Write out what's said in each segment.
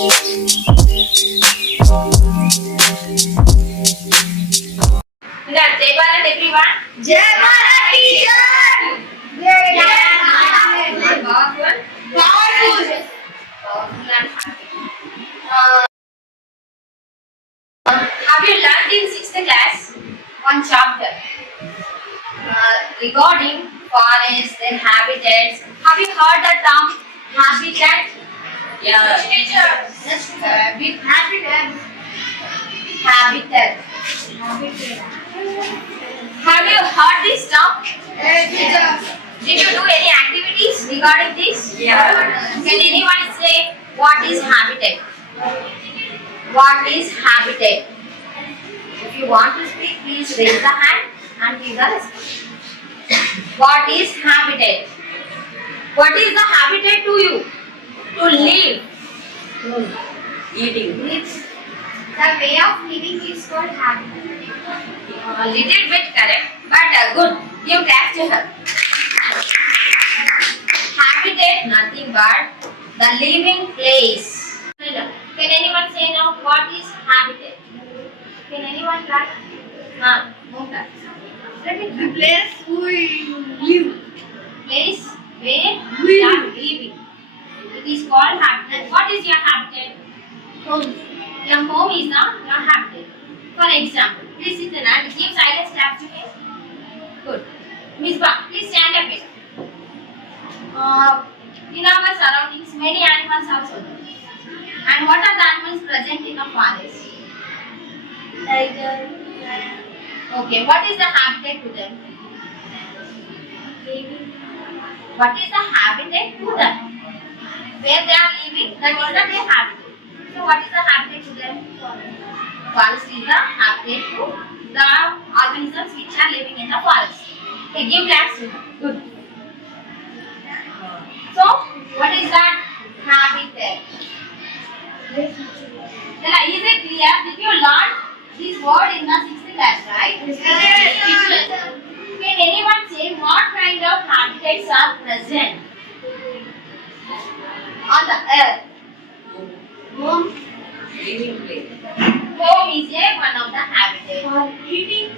Jai Bharat everyone. Jai Bharat teacher. Jai Bharat. Powerful. Powerful. Powerful and happy. Have you learned in 6th class one chapter regarding forests and habitats? Have you heard the term habitat? Yes, teacher. Yes, habitat. Habitat. Have you heard this term? Yes, teacher. Did you do any activities regarding this? Yeah. Can anyone say what is habitat? What is habitat? If you want to speak, please raise the hand and give the response. What is habitat? What is the habitat to you? To live. Eating. The way of living is called habitat. A little bit correct, but good. Give claps to her. Habitat, nothing but the living place. Can anyone say now what is habitat? Can anyone try? No try. Let me try. The place we live. Place where We we are live. living. It is called habitat. What is your habitat? Home. Your home is your habitat. For example, please sit and give silent clap to me. Good. Miss Ba, please stand up here. In our surroundings, many animals are also there. And what are the animals present in a forest? Tiger. Okay, what is the habitat to them? What is the habitat to them? Where they are living, that is their habitat. So what is the habitat to them? Forest is the habitat to the organisms which are living in the forest. Okay, give claps to them. Good. So, what is that habitat? Is it clear? Did you learn this word in the 6th class, right? Yes. Can anyone say what kind of habitats are present on the earth? Home. Home is one of the habitats. Eating.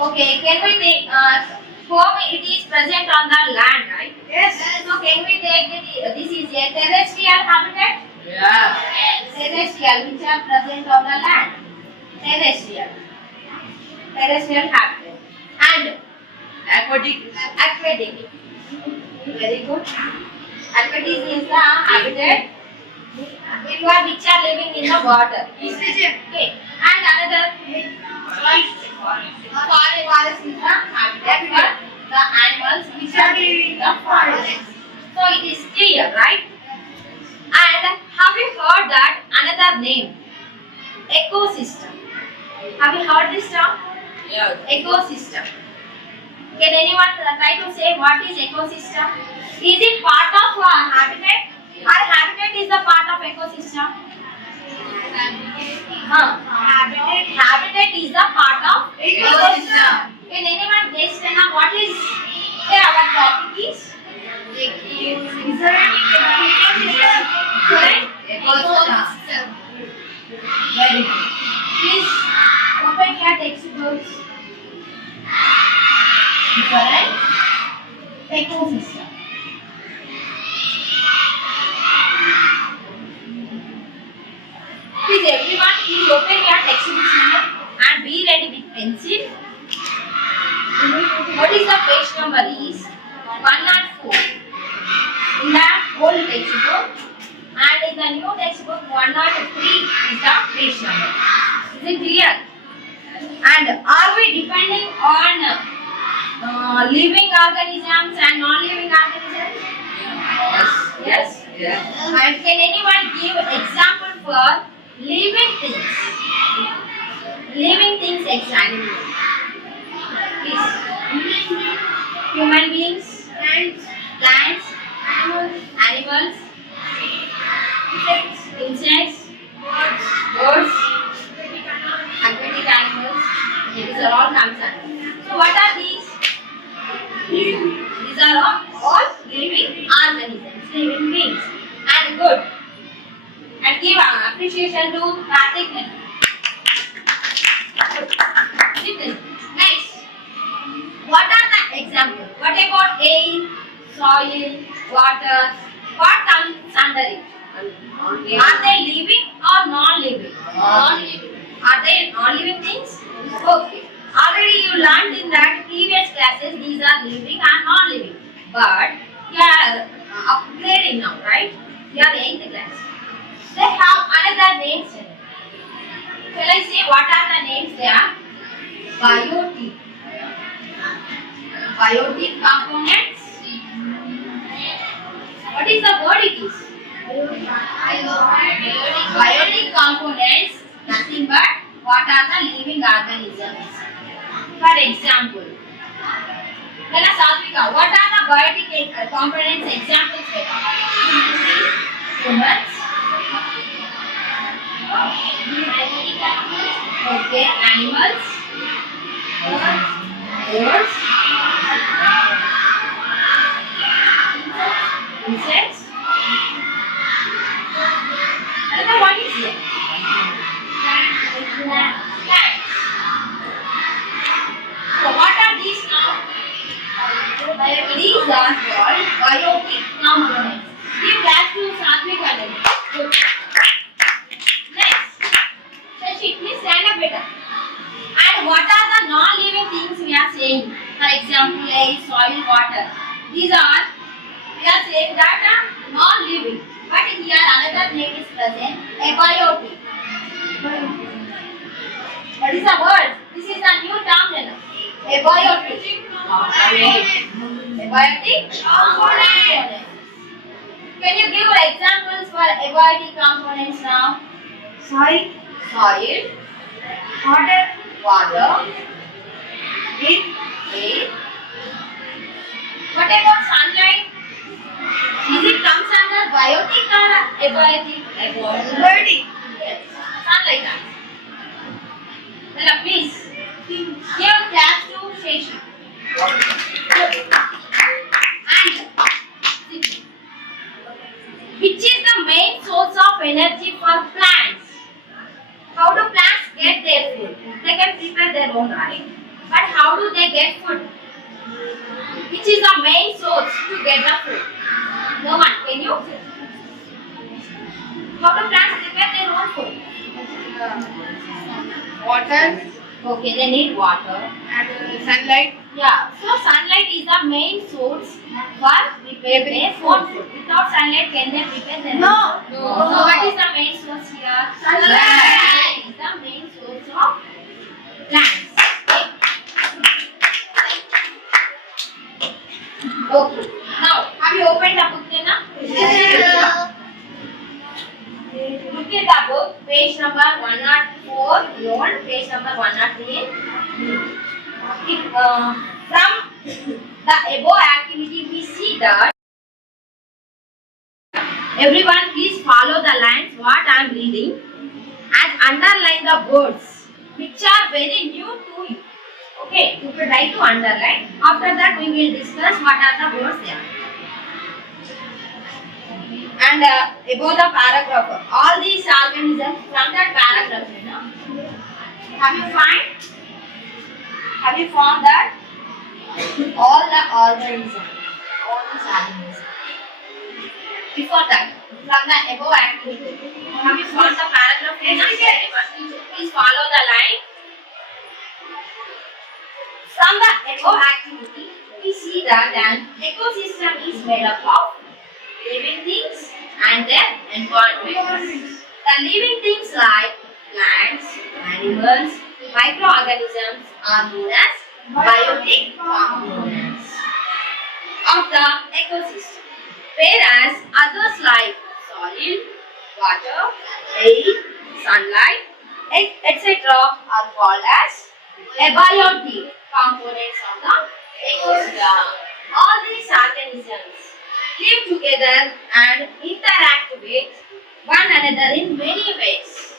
Okay, can we take home? It is present on the land, right? Yes. So can we take this is a terrestrial habitat? Yeah. Terrestrial, which are present on the land. Terrestrial habitat. And Aquatic. aquatic. Very good. Aquatic is the habitat which are living in the water. Okay. And another forest is the habitat for the animals which are living in the forest. So it is clear, right? And have you heard that another name? Ecosystem. Have you heard this term? Yeah. Ecosystem. Can anyone try to say what is ecosystem? Is it part of habitat? Or habitat is the part of ecosystem? Habitat is the part of ecosystem. Can anyone guess what is our topic is? Correct? Ecosystem. Very good. Please open your textbooks. Different ecosystem. Please everyone, please open your textbooks now and be ready with pencil. What is the page number is 104 in the old textbook, and in the new textbook 103 is the page number. Is it clear? And are we depending on living organisms and non-living organisms? Yes. And can anyone give example for living things? Living things example. Please. Human beings, plants, animals, insects, birds, aquatic animals. These are all concerned. So what are these? These are all living organisms, living beings. And good. And give appreciation to Karthik. Next, what are the examples? What about air, soil, water? What comes under it? Are they living or non-living? Non-living. Are they non-living things? Okay. Already you learned in that previous classes these are living and non-living. But you are upgrading now, right? You are 8th class. They have another names. Shall I say what are the names there? Biotic. Biotic components. What is the word it is? Biotic components, nothing but what are the living organisms. For example, Satvika, what are the biotic components examples? Humans. Okay, animals. Birds. Insects. Another one is here. Plants. So what are these now? These are called biotic components. Give class to Satvika then. Good. Next. Shashi, please stand up better. And what are the non-living things we are saying? For example, air, soil, water. These are, we are saying that are non-living. But here another name is present, abiotic. What is the word? This is a new term then. Abiotic. Abiotic components. Can you give examples for abiotic components now? Soil. Water. Air. What about sunlight? Is it comes under biotic or abiotic? Abiotic. Yes. Sunlight. Now please give class to Shashi. And which is the main source of energy for plants? How do plants get their food? They can prepare their own, right? But how do they get food? Which is the main source to get the food? No one, can you? How do plants prepare their own food? Water Okay, they need water. and sunlight. Yeah, so sunlight is the main source for preparing their own food. Without sunlight, can they prepare their own food? No. So what is the main source here? Sunlight is the main source of plants. Okay. Now, have you opened the book then? Yeah. Look at the book, page number 104, note, page number 103. From the above activity, we see that everyone please follow the lines what I am reading and underline the words which are very new to you. Okay, you could try to underline. After that, we will discuss what are the words there. And above the paragraph, all these organisms from that paragraph, you know. Have you found that all the organisms, all these organisms. Before that, from the above activity, have you found the paragraph? Please follow the line. From the above activity, we see that an ecosystem is made up of living things and their environment. The living things like plants, animals, microorganisms are known as biotic components of the ecosystem, whereas others like soil, water, air, sunlight, etc. are called as abiotic components of the ecosystem. All these organisms live together and interact with one another in many ways.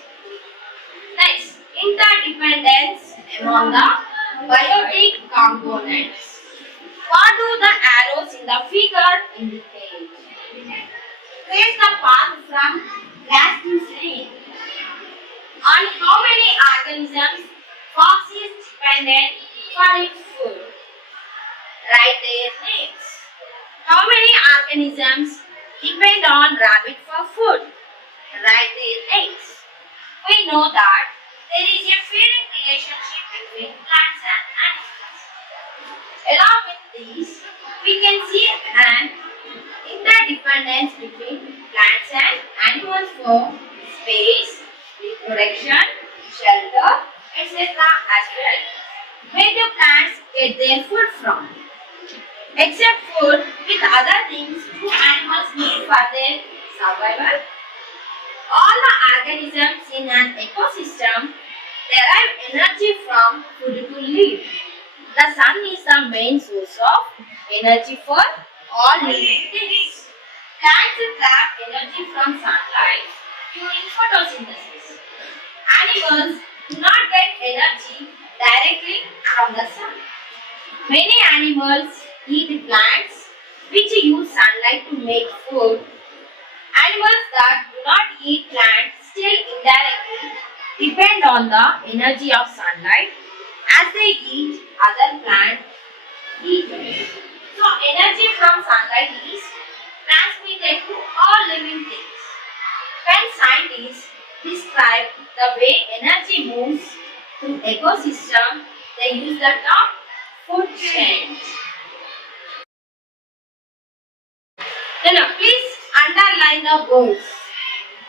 Next, interdependence among the biotic components. What do the arrows in the figure indicate? Trace the path from gas to steam. On how many organisms fox is dependent for its food? Write their names. How many organisms depend on rabbit for food? Write their names. We know that there is a feeding relationship between plants and animals. Along with these, we can see an interdependence between plants and animals for space, reproduction, shelter, etc. as well. Where do plants get their food from? Except food, with other things do animals need for their survival? All the organisms in an ecosystem derive energy from food to live. The sun is the main source of energy for all living things. Plants trap energy from sunlight during photosynthesis. Animals do not get energy directly from the sun. Many animals eat plants which use sunlight to make food. Animals that do not eat plants still indirectly depend on the energy of sunlight as they eat other plant eaters. So energy from sunlight is transmitted to all living things. When scientists describe the way energy moves through ecosystem, they use the term food chain. Now please underline the words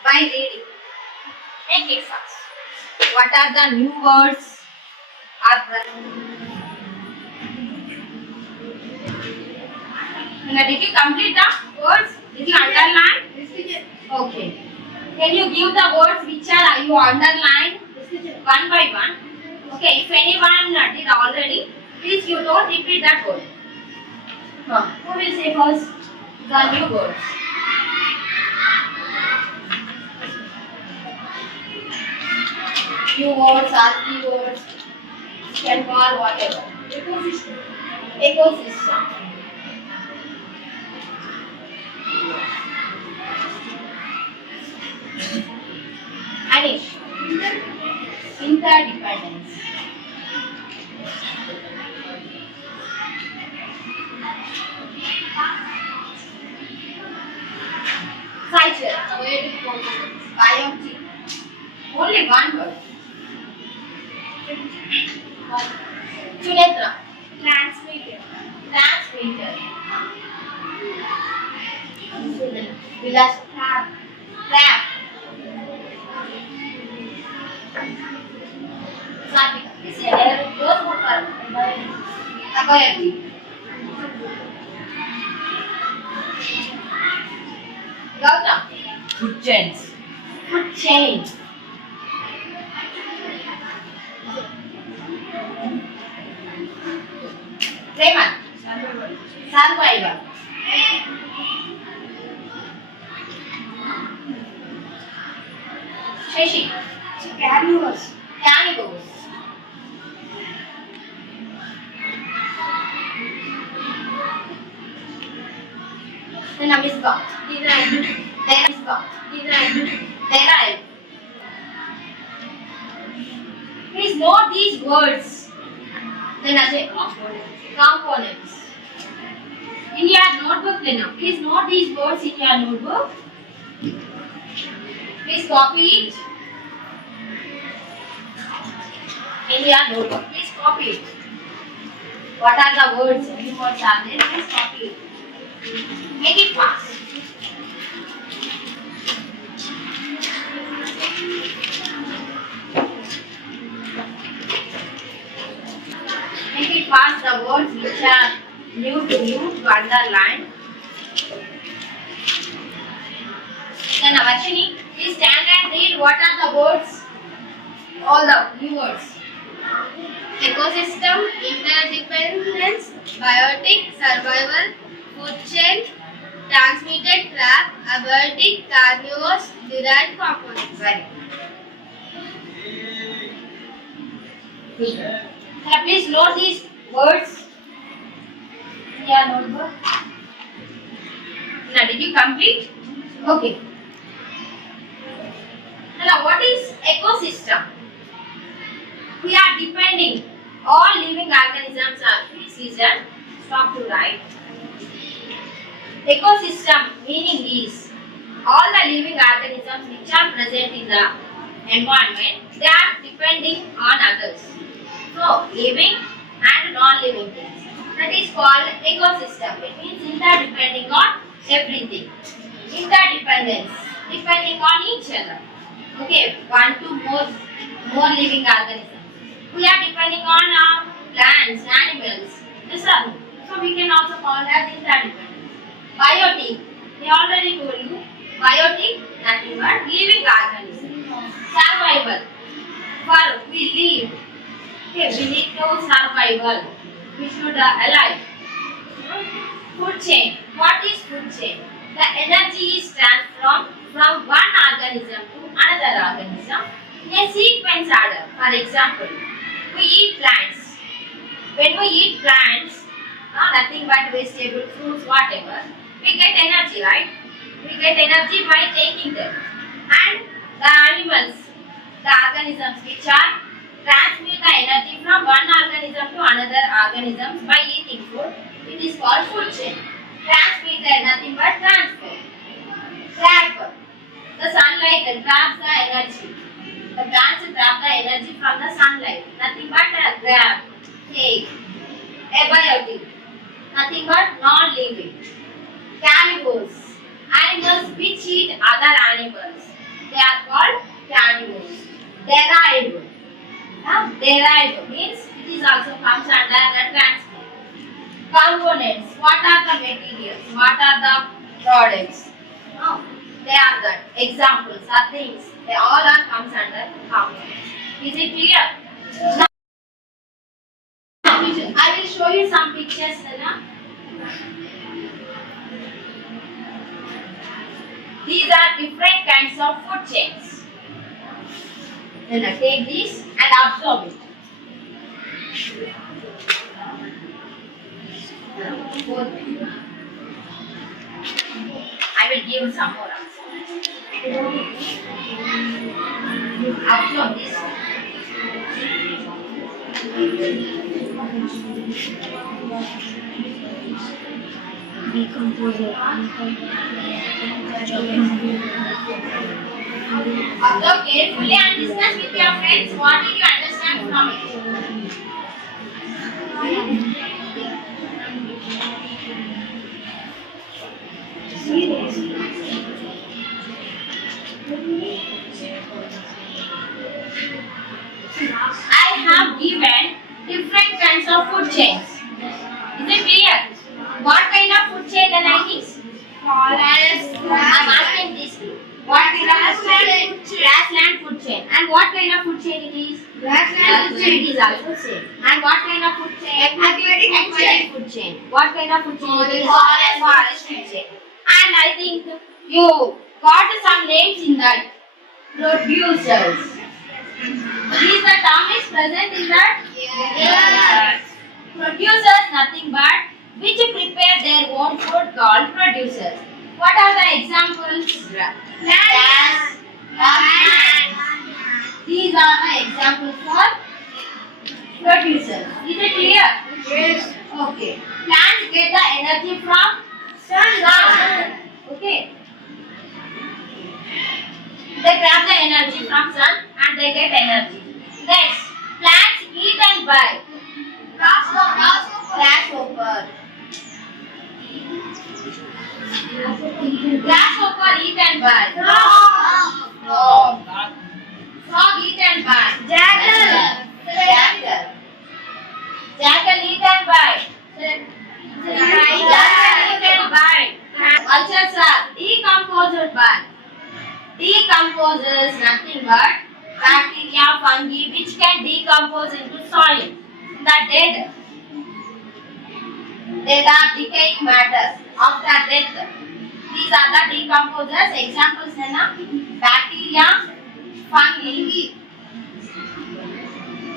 by reading. Make it fast. What are the new words? Now, did you complete the words? Did you underline? Okay. Can you give the words which are you underline one by one? Okay. If anyone did already, please you don't repeat that word. Who will say first? The new words. New words or keywords. You can call whatever. Ecosystem. Ecosystem. Anish. Interdependence. Cycle. Biotic. Only one word. Sunetra. Transmitter. Transmitter. Vilas. Trap. Trap. Satvika. This is a close word. Ability. Gautam. Food chains. Food chain. Raymond. Survivor. Shashi. Carnivores. Carnivores. Then a misbah. Derive. There is misbah. Derive. Derive. Please note these words. Then I say components. In your notebook, Lena, please note these words in your notebook. Please copy it. In your notebook, please copy it. What are the words? New words are there? Please copy it. Make it fast. Make it fast the words which are new to you to underline. Then Avashini, please stand and read what are the words. All the new words. Ecosystem, interdependence, biotic, survival, food chain, transmitted, trap, abiotic, carnivores, derived components. Right. Now please note these words in your notebook. Now did you complete? Okay. Now, what is ecosystem? We are depending. All living organisms are. Please listen. Stop to write. Ecosystem meaning is all the living organisms which are present in the environment, they are depending on others. So, living and non-living things. That is called ecosystem. It means interdepending on everything. Interdependence, depending on each other. Okay, one to more living organisms. We are depending on plants, animals. Yes, sir. So we can also call as interdependence. Biotic. We already told you. Biotic, nothing but living organism. Survival. For we live. Okay, we need to survival. We should alive. Food chain. What is food chain? The energy is transferred from one organism to another organism in a sequence order. For example, we eat plants. When we eat plants, nothing but vegetable, fruits, whatever, we get energy, right? We get energy by taking them. And the animals, the organisms which are transmit the energy from one organism to another organism by eating food, it is called food chain. Transmitter, nothing but transfer. Trap. The sunlight traps the energy. The plants trap the energy from the sunlight. Nothing but a grab. Take. Abiotic. Nothing but non-living. Carnivores. Animals which eat other animals. They are called carnivores. Derived. Derived means it is also comes under the transport. Components. What are the materials? What are the products? No, they are the examples or things. They all are comes under components. Is it clear? Now, I will show you some pictures. These are different kinds of food chains. Then I take this and absorb it. I will give some more answer. Absorb this. Observe carefully and discuss with your friends what did you understand from it. I have given different kinds of food chains. Is it clear? What kind of food chain analysis? Forest. I am asking this. What kind of food chain? Grassland food chain. And what kind of food chain it is? Grassland food chain. It is also same. And what kind of food chain? Aquatic food chain. What kind of food chain it is? Forest food chain. And I think you got some names in that. Producers. Is the term is present in that? Yes. Producers nothing but which prepare their own food called producers. What are the examples? Plants. These are the examples for producers. Is it clear? Yes. Okay. Plants get the energy from sun. Okay. They grab the energy from sun and they get energy. Next, plants eat and buy. Grasshopper. Grasshopper eat and buy. Frog. Frog eat and buy. Jackal. Jackal eat and buy. Jackal eat and buy. Vultures are decomposed by. Decomposes nothing but bacteria, fungi which can decompose into soil. The dead. They are decaying matter after death. These are the decomposers. Examples are bacteria, fungi.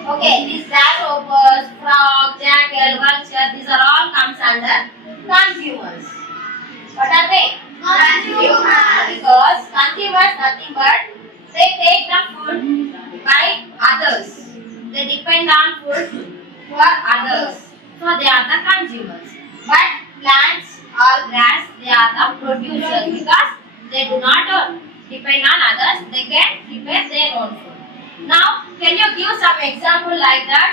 Okay, these grasshoppers, frog, jackal, vulture, these are all comes under consumers. What are they? Consumers. Because consumers nothing but They take the food by others. They depend on food for others. So they are the consumers. But plants or grass, they are the producers because they do not depend on others. They can prepare their own food. Now, can you give some example like that?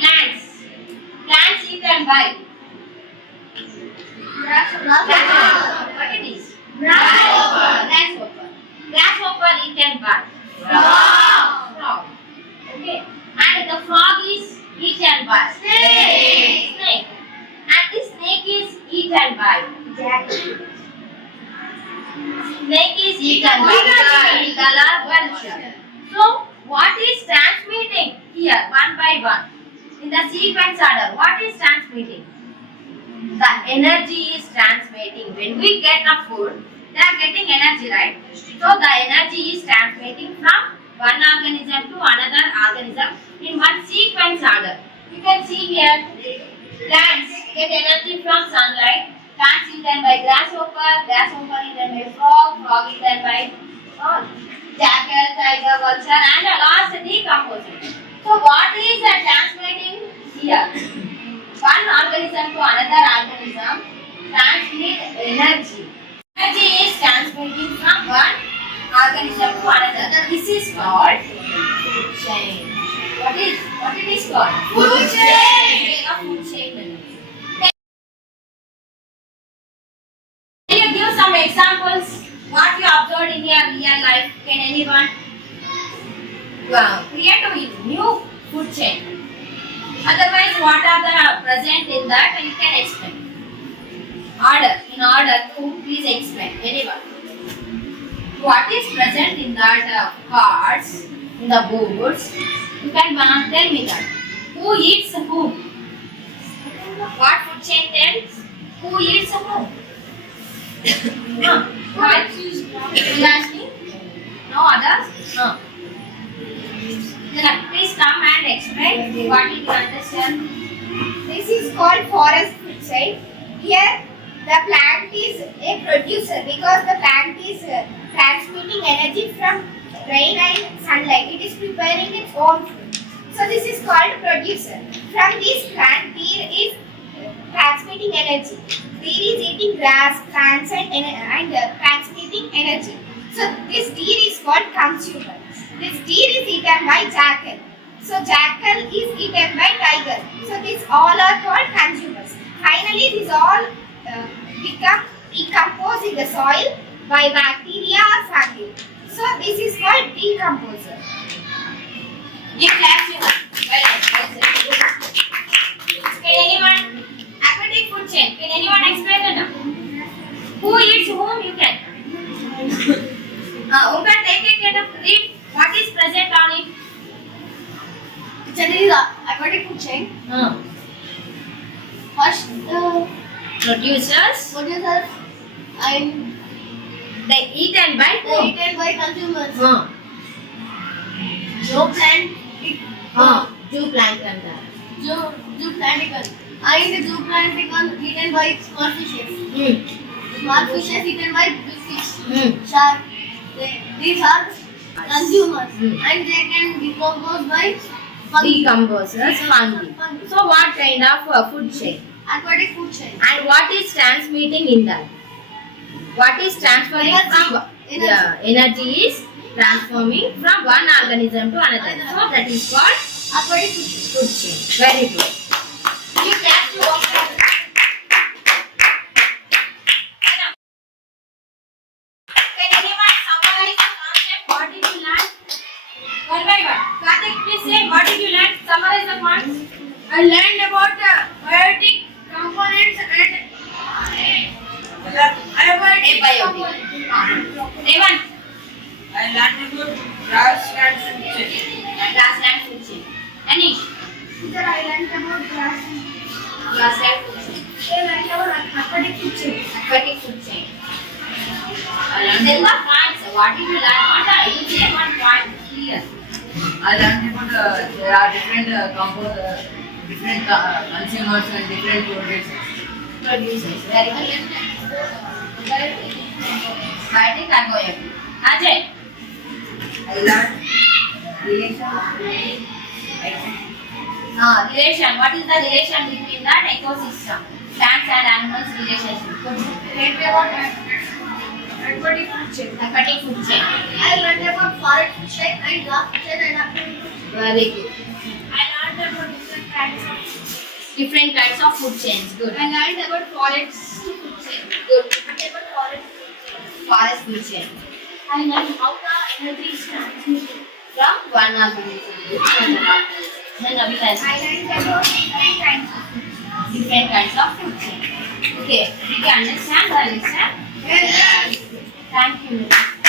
Plants. Plants you can buy. Grasshopper. What it is? Grasshopper. Grasshopper you can buy. Frog. Okay. And the frog is eaten by. Snake. And the snake is eaten by. Snake is eaten by vulture. So what is transmitting here one by one? In the sequence order, what is transmitting? The energy is transmitting. When we get the food, they are getting energy, right? So the energy is transmitting from one organism to another organism in one sequence order. You can see here, plants get energy from sunlight. Plants eaten by grasshopper, grasshopper eaten by frog, frog eaten by jackal, tiger, vulture, and the last decomposing. So what is transmitting here? One organism to another organism transmit energy. Energy is transmitting from one organism to another. This is called food chain. What it is called? Food chain. A food chain. Can you give some examples? What you observed in your real life? Can anyone create a new food chain? Otherwise, what are the present in that? You can explain. Order. In order to please explain. Anyone? What is present in that cards, in the boards? You can tell me that. Who eats who? What food chain tells? Who eats who? No. What? You ask me? No others? No. Then please come and explain what did you understand. This is called forest food chain. Here the plant is a producer because the plant is transmitting energy from rain and sunlight. It is preparing its own food. So this is called producer. From this plant, deer is transmitting energy. Deer is eating grass, plants and transmitting energy. So this deer is called consumer. This deer is eaten by jackal. So jackal is eaten by tiger. So these all are called consumers. Finally, these all become decomposed in the soil by bacteria or fungi. So this is called decomposer. Give claps to her. Can anyone? Aquatic food chain. Can anyone explain that? Who eats whom? You can. Umka, take it and read what is present on it. This is aquatic food chain. First, Producers and they eaten by whom? eaten by consumers. जो plant जो plant करता है जो plant and the plant eaten by small fishes. Small fishes eaten by big fish. Shark. These are consumers and they can decompose by decomposers, fungi. So what kind of food chain? aquatic food chain. And what is transmitting in that? What is transferring from energy is transforming from one organism to another. So that is called Aquatic food chain. Very good. You clap to all. Can anyone summarize the concept? What did you learn? One by one. Karthik, please say what did you learn? Summarize the points. I learned about biotic components and Devan. I learned about grassland food chain. Grassland food chain. Anish. Teacher, I learned about Grassland food chain. I learned about aquatic food chain. Aquatic food chain. Tell the points. What did you learn? What are you say one point clear? I learned about there are different different consumers and different producers. produces. Very good. Biotic carbohydrate. Ajay. I learned relation. Relation. What is the relation between that ecosystem? Plants and animals relationship. Good. Learned about aquatic food chain. Aquatic food chain. I learned about forest food chain and glass food chain and aquatic food chain. Very good. I learned about Different kinds of food chains. Good. I learned about forest food chain. Good. About forest food chain. Forest food chain. I learned how the energy is transmitted. From one organism to another. Then Navita has I learned about different kinds of food. different kinds of food chain. Okay. Did you understand the lesson? Yes. Thank you.